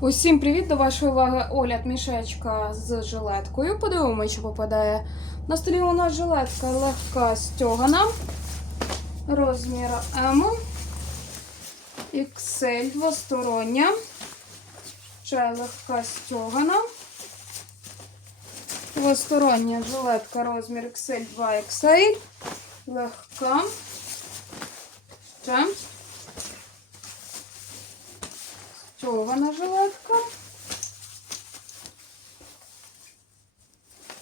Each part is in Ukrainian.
Усім привіт! До вашої уваги огляд мішечка з жилеткою. Подивимося, що попадає. На столі у нас жилетка легка стьогана. Розмір М. XL двостороння. Ще легка стьогана. Двостороння жилетка розмір XL 2XL. Легка. Ще. Стьована жилетка.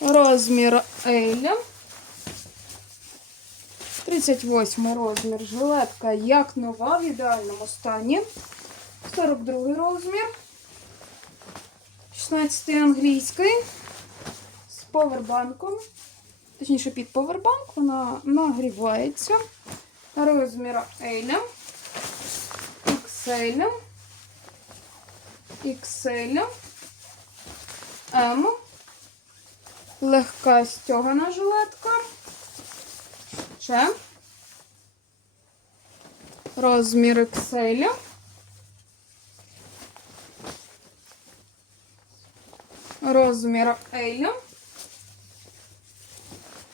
Розмір Еля. 38 розмір жилетка як нова в ідеальному стані. 42 розмір. 16 англійський. З повербанком. Точніше, під повербанк вона нагрівається. Розмір Еля. XL. XL, М, легка стьогана жилетка, ще, розмір XL, розмір L,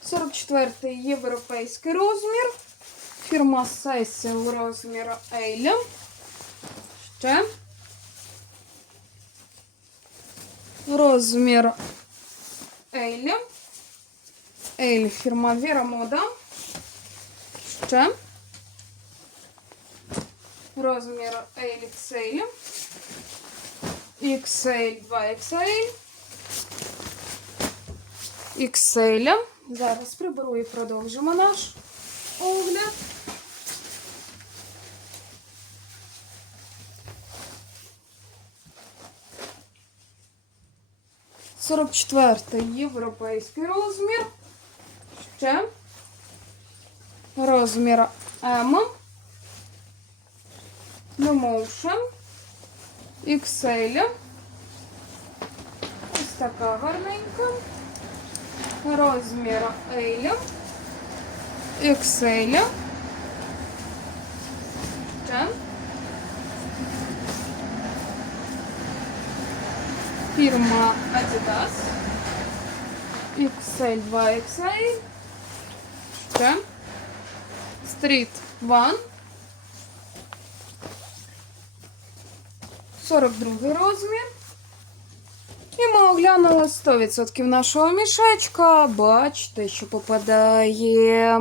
44 європейський розмір, фірма Сесіл розмір L, ще, Розмір Ель. Ель фірма Віра Мода. Ще. Розмір Ель XL. XL 2XL. XL. Зараз приберу і продовжимо наш огляд. Сорок четвертий європейський розмір. Ще. Розмір М. No Motion. XL. Ось така гарненька. Розмір L. XL. Ще. Фірма Adidas. XL 2XL. Ще. Street One. 42 розмір. І ми оглянули 100% нашого мішечка. Бачите, що попадає.